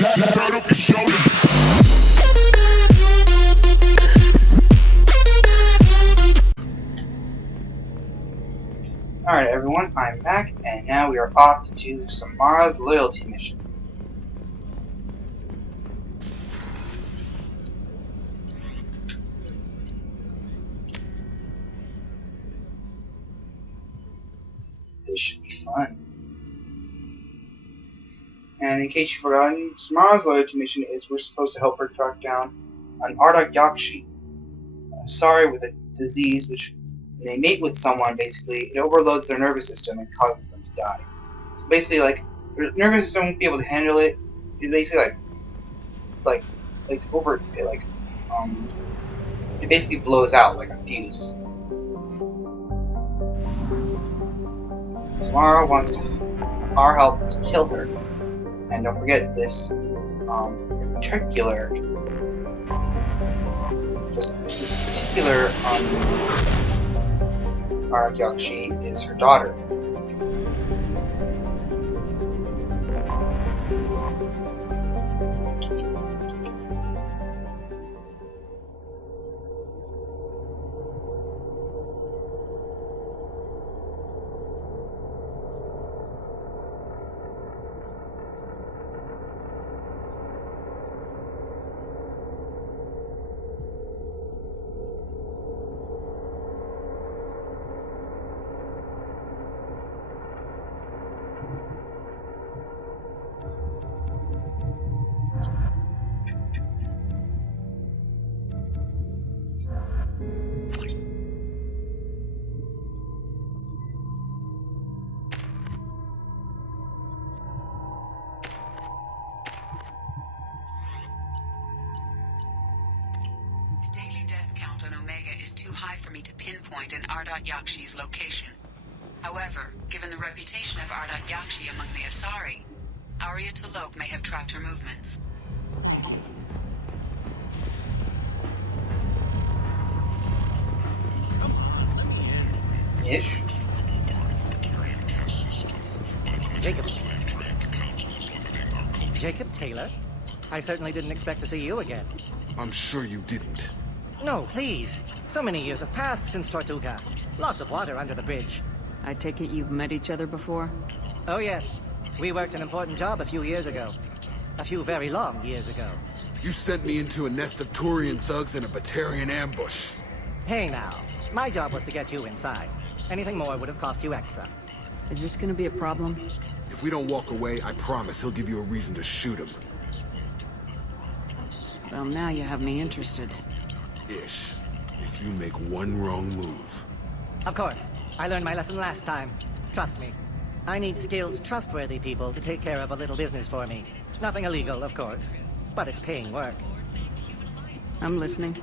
Alright everyone, I'm back, and now we are off to do Samara's loyalty mission. This should be fun. And in case you've forgotten, Samara's loyalty mission is we're supposed to help her track down an Ardak Yakshi. Sorry, with a disease which, when they mate with someone, basically, it overloads their nervous system and causes them to die. So basically, like, their nervous system won't be able to handle it. It basically, it basically blows out like a fuse. Samara wants our help to kill her. And don't forget this particular Yakshi is her daughter. Is too high for me to pinpoint an Ardat Yakshi's location. However, given the reputation of Ardat Yakshi among the Asari, Arya T'Loak may have tracked her movements. Ish. Jacob Taylor? I certainly didn't expect to see you again. I'm sure you didn't. No, please. So many years have passed since Tortuga. Lots of water under the bridge. I take it you've met each other before? Oh yes. We worked an important job a few years ago. A few very long years ago. You sent me into a nest of Turian thugs in a Batarian ambush. Hey now. My job was to get you inside. Anything more would have cost you extra. Is this gonna be a problem? If we don't walk away, I promise he'll give you a reason to shoot him. Well, now you have me interested. Ish. If you make one wrong move. Of course. I learned my lesson last time. Trust me. I need skilled, trustworthy people to take care of a little business for me. Nothing illegal, of course. But it's paying work. I'm listening.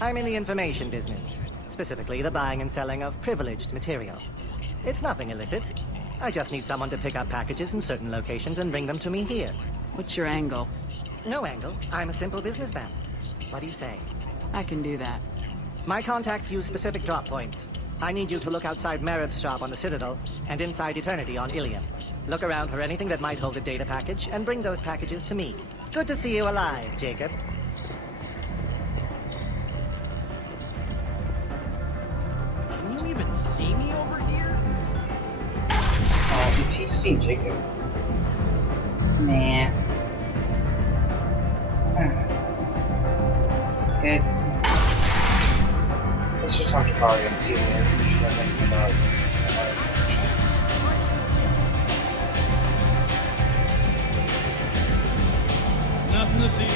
I'm in the information business. Specifically, the buying and selling of privileged material. It's nothing illicit. I just need someone to pick up packages in certain locations and bring them to me here. What's your angle? No angle. I'm a simple businessman. What do you say? I can do that. My contacts use specific drop points. I need you to look outside Merib's shop on the Citadel and inside Eternity on Ilium. Look around for anything that might hold a data package and bring those packages to me. Good to see you alive, Jacob. Can you even see me over here? Oh, if you see Jacob. Nah. Let's just talk to Arya and see if she knows anything about Nothing to see.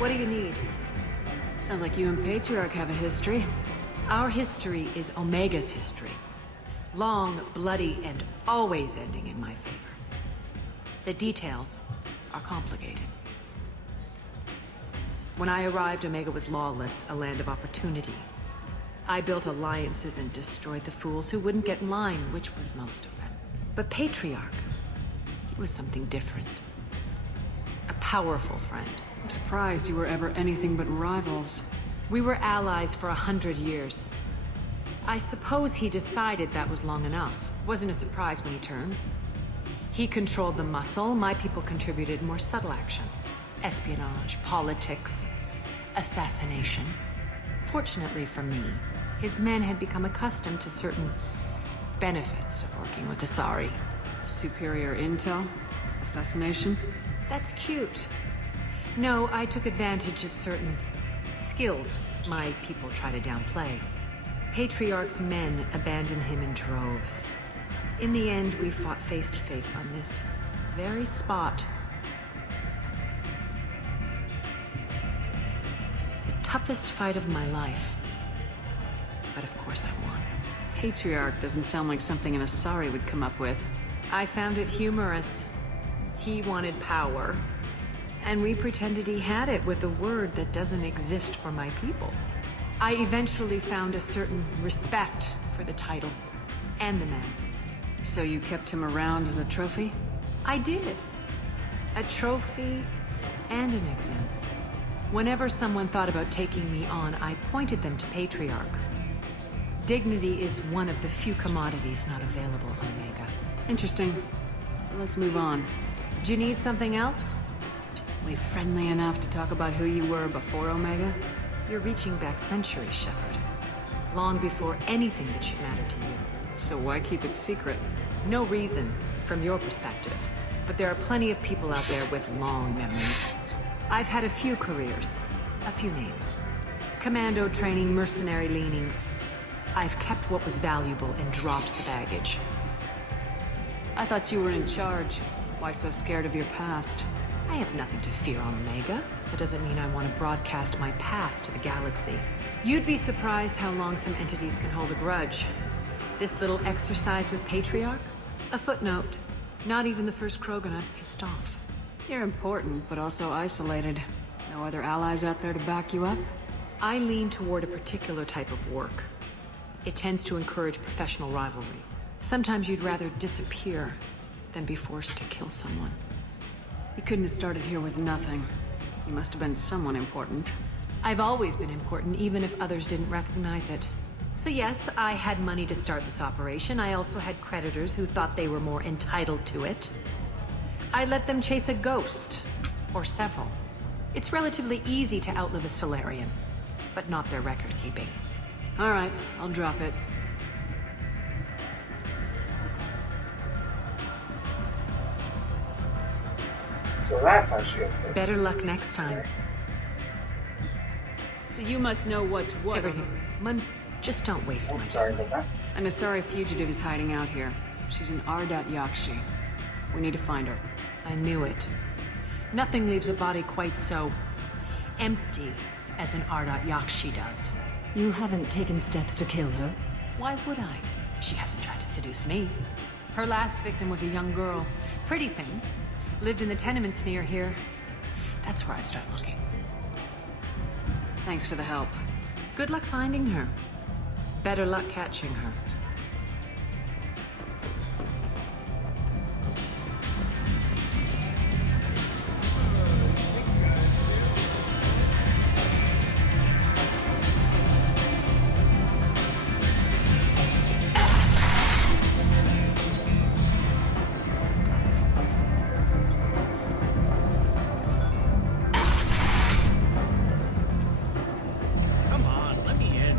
What do you need? Sounds like you and Patriarch have a history. Our history is Omega's history. Long, bloody, and always ending in my favor. The details are complicated. When I arrived, Omega was lawless, a land of opportunity. I built alliances and destroyed the fools who wouldn't get in line, which was most of them. But Patriarch, he was something different. A powerful friend. I'm surprised you were ever anything but rivals. We were allies for 100 years. I suppose he decided that was long enough. Wasn't a surprise when he turned. He controlled the muscle, my people contributed more subtle action. Espionage, politics, assassination. Fortunately for me, his men had become accustomed to certain benefits of working with Asari. Superior intel? Assassination? That's cute. No, I took advantage of certain skills my people try to downplay. Patriarch's men abandoned him in droves. In the end, we fought face to face on this very spot. The toughest fight of my life. But of course I won. Patriarch doesn't sound like something an Asari would come up with. I found it humorous. He wanted power, and we pretended he had it with a word that doesn't exist for my people. I eventually found a certain respect for the title and the man. So you kept him around as a trophy? I did. A trophy and an example. Whenever someone thought about taking me on, I pointed them to Patriarch. Dignity is one of the few commodities not available on Omega. Interesting. Let's move on. Do you need something else? We friendly enough to talk about who you were before Omega? You're reaching back centuries, Shepard. Long before anything that should matter to you. So why keep it secret? No reason, from your perspective. But there are plenty of people out there with long memories. I've had a few careers, a few names. Commando training, mercenary leanings. I've kept what was valuable and dropped the baggage. I thought you were in charge. Why so scared of your past? I have nothing to fear on Omega. That doesn't mean I want to broadcast my past to the galaxy. You'd be surprised how long some entities can hold a grudge. This little exercise with Patriarch? A footnote. Not even the first Krogan I've pissed off. You're important, but also isolated. No other allies out there to back you up? I lean toward a particular type of work. It tends to encourage professional rivalry. Sometimes you'd rather disappear than be forced to kill someone. You couldn't have started here with nothing. You must have been someone important. I've always been important, even if others didn't recognize it. So yes, I had money to start this operation. I also had creditors who thought they were more entitled to it. I let them chase a ghost, or several. It's relatively easy to outlive a Solarian, but not their record-keeping. All right, I'll drop it. So that's how she gets it. Better luck next time. So you must know what's what. Everything. Just don't waste Oh, my sorry time. about that. An Asari fugitive is hiding out here. She's in Ardat Yakshi. We need to find her. I knew it. Nothing leaves a body quite so empty as an Ardat Yakshi does. You haven't taken steps to kill her? Why would I? She hasn't tried to seduce me. Her last victim was a young girl. Pretty thing. Lived in the tenements near here. That's where I'd start looking. Thanks for the help. Good luck finding her. Better luck catching her. Come on, let me in.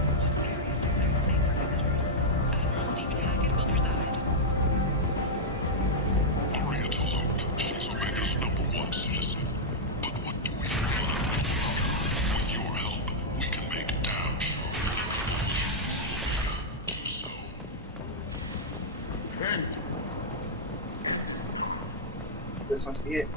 Aria to Luke. She's Omega's #1 citizen. But what do we do? With your help, we can make damn sure. So, This must be it.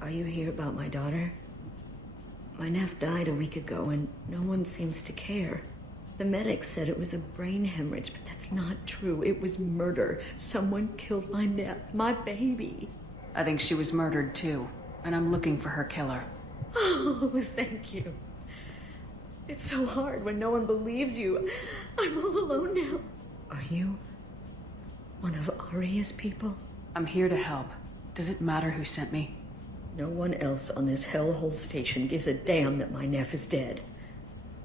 Are you here about my daughter? My nephew died a week ago and no one seems to care. The medics said it was a brain hemorrhage, but that's not true. It was murder. Someone killed my nephew, my baby. I think she was murdered too, and I'm looking for her killer. Oh, thank you. It's so hard when no one believes you. I'm all alone now. Are you one of Aria's people? I'm here to help. Does it matter who sent me? No one else on this hellhole station gives a damn that my Neff is dead.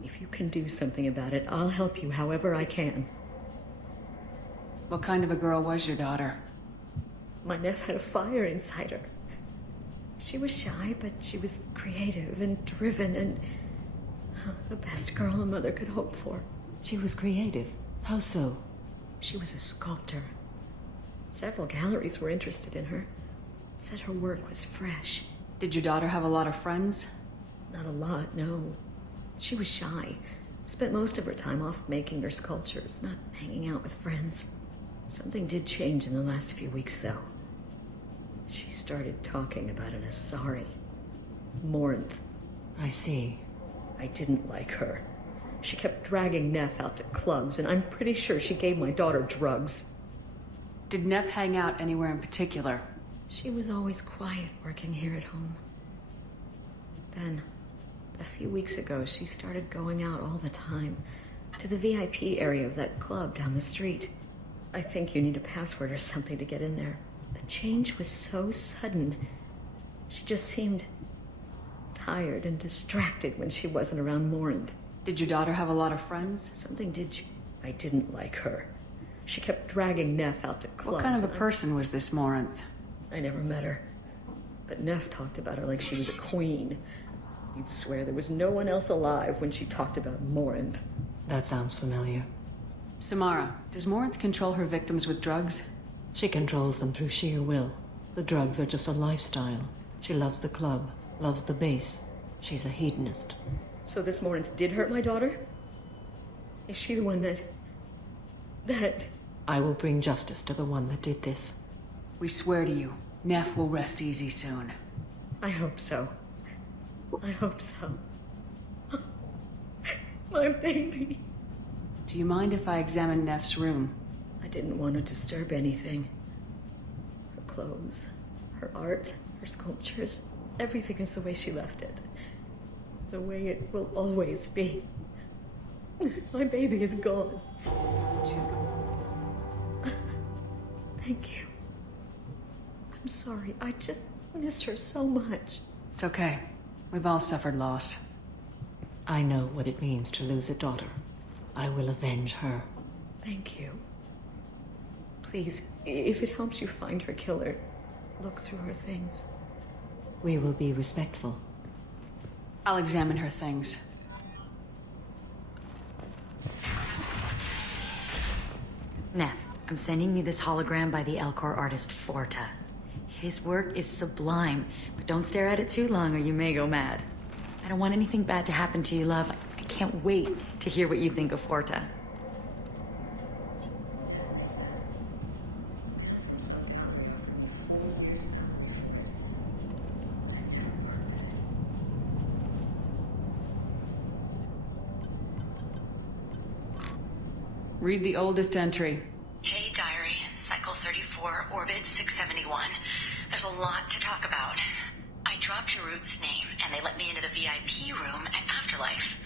If you can do something about it, I'll help you however I can. What kind of a girl was your daughter? My Neff had a fire inside her. She was shy, but she was creative and driven and the best girl a mother could hope for. She was creative. How so? She was a sculptor. Several galleries were interested in her. Said her work was fresh. Did your daughter have a lot of friends? Not a lot, no. She was shy. Spent most of her time off making her sculptures, not hanging out with friends. Something did change in the last few weeks, though. She started talking about an Asari. Morinth. I see. I didn't like her. She kept dragging Neff out to clubs, and I'm pretty sure she gave my daughter drugs. Did Neff hang out anywhere in particular? She was always quiet working here at home. Then, a few weeks ago, she started going out all the time. To the VIP area of that club down the street. I think you need a password or something to get in there. The change was so sudden. She just seemed tired and distracted when she wasn't around Morinth. Did your daughter have a lot of friends? Something did. I didn't like her. She kept dragging Neff out to clubs. What kind of a person was this Morinth? I never met her. But Neff talked about her like she was a queen. You'd swear there was no one else alive when she talked about Morinth. That sounds familiar. Samara, does Morinth control her victims with drugs? She controls them through sheer will. The drugs are just a lifestyle. She loves the club, loves the base. She's a hedonist. So this Morinth did hurt my daughter? Is she the one that... I will bring justice to the one that did this. We swear to you, Neff will rest easy soon. I hope so. I hope so. My baby. Do you mind if I examine Neff's room? I didn't want to disturb anything. Her clothes, her art, her sculptures, everything is the way she left it. The way it will always be. My baby is gone. She's gone. Thank you. I'm sorry. I just miss her so much. It's okay. We've all suffered loss. I know what it means to lose a daughter. I will avenge her. Thank you. Please, if it helps you find her killer, look through her things. We will be respectful. I'll examine her things. Neff, I'm sending you this hologram by the Elcor artist Forta. His work is sublime, but don't stare at it too long or you may go mad. I don't want anything bad to happen to you, love. I can't wait to hear what you think of Forta. Read the oldest entry. Hey, Diary. Cycle 34, Orbit 671. There's a lot to talk about. I dropped your root's name, and they let me into the VIP room at Afterlife.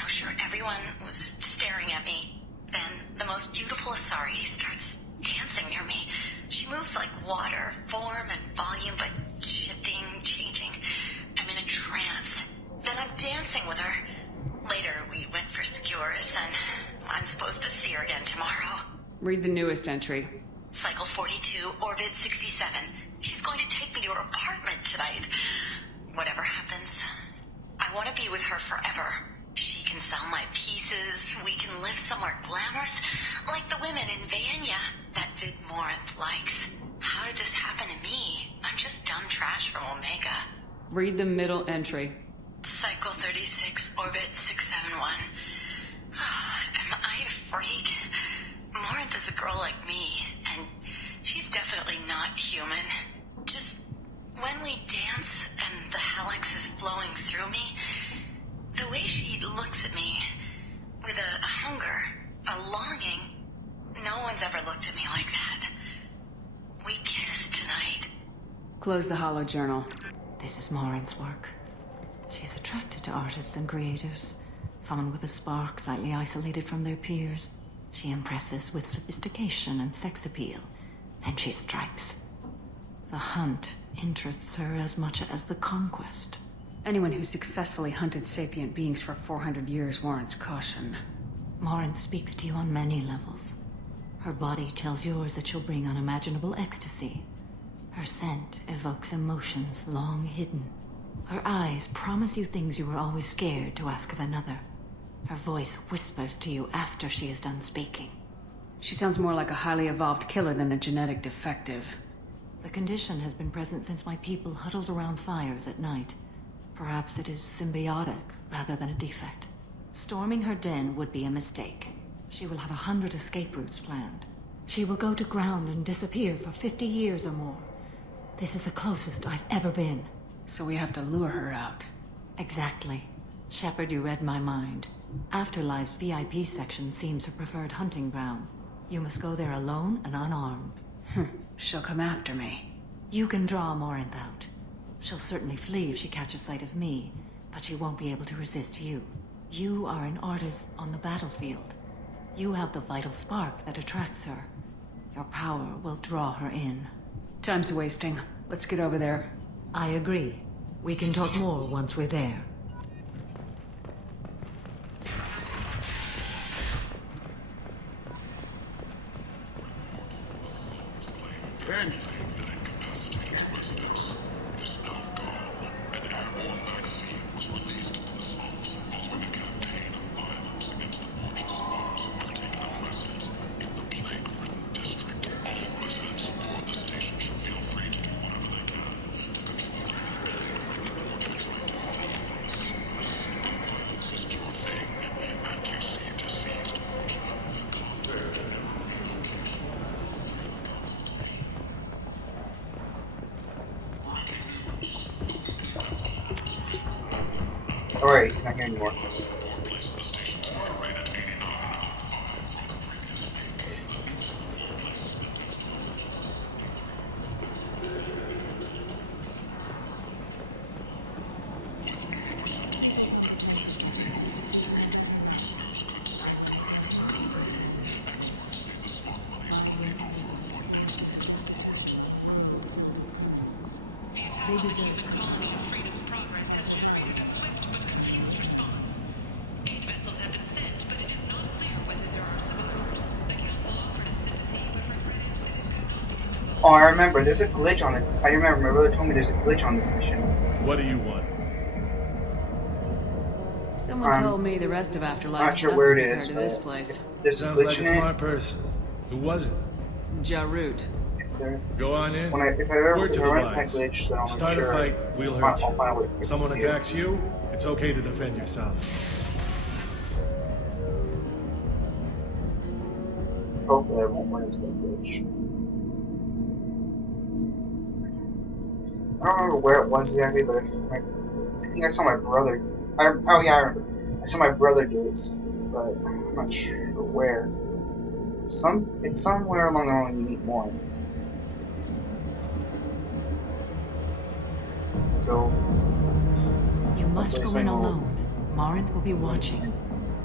I'm sure everyone was staring at me. Then the most beautiful Asari starts dancing near me. She moves like water, form and volume, but shifting, changing. I'm in a trance. Then I'm dancing with her. Later, we went for skewers, and I'm supposed to see her again tomorrow. Read the newest entry. Cycle 42, Orbit 67. She's going to take me to her apartment tonight. Whatever happens, I want to be with her forever. She can sell my pieces. We can live somewhere glamorous, like the women in Vanya that Vid Morinth likes. How did this happen to me? I'm just dumb trash from Omega. Read the middle entry. Cycle 36, Orbit 671. Am I a freak? Morinth is a girl like me, and she's definitely not human. Just when we dance and the helix is flowing through me, the way she looks at me with a hunger, a longing, no one's ever looked at me like that. We kissed tonight. Close the hollow journal. This is Morinth's work. She's attracted to artists and creators. Someone with a spark, slightly isolated from their peers. She impresses with sophistication and sex appeal. Then she strikes. The hunt interests her as much as the conquest. Anyone who successfully hunted sapient beings for 400 years warrants caution. Morinth speaks to you on many levels. Her body tells yours that she'll bring unimaginable ecstasy. Her scent evokes emotions long hidden. Her eyes promise you things you were always scared to ask of another. Her voice whispers to you after she is done speaking. She sounds more like a highly evolved killer than a genetic defective. The condition has been present since my people huddled around fires at night. Perhaps it is symbiotic rather than a defect. Storming her den would be a mistake. She will have 100 escape routes planned. She will go to ground and disappear for 50 years or more. This is the closest I've ever been. So we have to lure her out. Exactly. Shepard, you read my mind. Afterlife's VIP section seems her preferred hunting ground. You must go there alone and unarmed. She'll come after me. You can draw Morinth out. She'll certainly flee if she catches sight of me, but she won't be able to resist you. You are an artist on the battlefield. You have the vital spark that attracts her. Your power will draw her in. Time's wasting. Let's get over there. I agree. We can talk more once we're there. Ben! Incapacitated residents is now gone. An airborne vaccine was released to the slums following a campaign of violence against the fortress guards who had taken up residence in the plague-ridden district. All residents aboard the station should feel free to do whatever they can to contribute to the fortress. Violence is your thing, and you seem diseased. Alright, he's not here anymore. They deserve it. Oh, I remember. There's a glitch on it. I remember. My brother told me there's a glitch on this mission. What do you want? Someone told me the rest of Afterlife Not sure where it is. to this place. There's a Sounds glitch like a in it. smart person. Who was it? Jarut. Go on in. If I ever Word to the run that wise. glitch, then I'll make Start a sure fight, we'll I'll hurt find out what you. it Someone is. attacks you, it's okay to defend yourself. Hopefully I won't run into that glitch. I don't remember where it was exactly, but I think I saw my brother. Oh yeah, I remember. I saw my brother do this, but I'm not sure where. It's somewhere along the line you meet more. So You must go in alone. Morinth will be watching.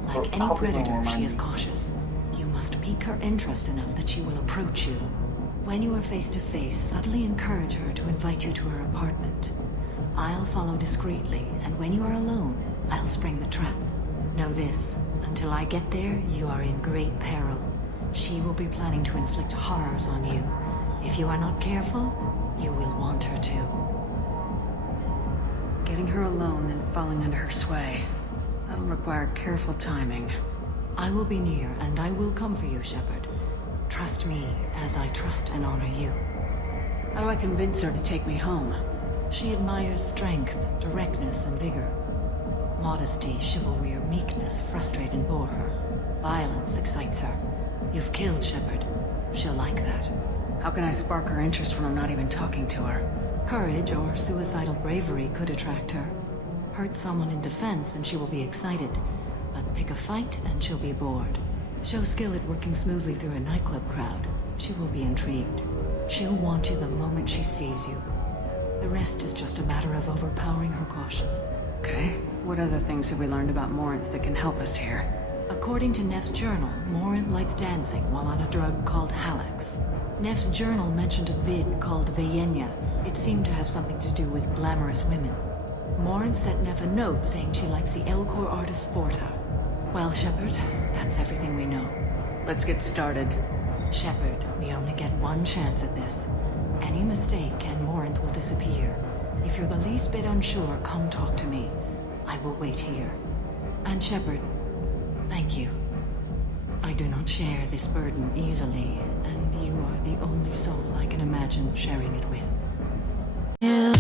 Like any predator, she is cautious. You must pique her interest enough that she will approach you. When you are face to face, subtly encourage her to invite you to her apartment. I'll follow discreetly, and when you are alone, I'll spring the trap. Know this, until I get there, you are in great peril. She will be planning to inflict horrors on you. If you are not careful, you will want her to. Getting her alone, then falling under her sway. That'll require careful timing. I will be near, and I will come for you, Shepard. Trust me, as I trust and honor you. How do I convince her to take me home? She admires strength, directness, and vigor. Modesty, chivalry, or meekness frustrate and bore her. Violence excites her. You've killed Shepard. She'll like that. How can I spark her interest when I'm not even talking to her? Courage or suicidal bravery could attract her. Hurt someone in defense and she will be excited. But pick a fight and she'll be bored. Show skill at working smoothly through a nightclub crowd. She will be intrigued. She'll want you the moment she sees you. The rest is just a matter of overpowering her caution. Okay. What other things have we learned about Morinth that can help us here? According to Neff's journal, Morinth likes dancing while on a drug called Halax. Neff's journal mentioned a vid called Veyenya. It seemed to have something to do with glamorous women. Morin sent Neff a note saying she likes the Elcor artist Forta. Well, Shepard, that's everything we know. Let's get started. Shepard, we only get one chance at this. Any mistake and Morant will disappear. If you're the least bit unsure, come talk to me. I will wait here. And Shepard, thank you. I do not share this burden easily, and you are the only soul I can imagine sharing it with.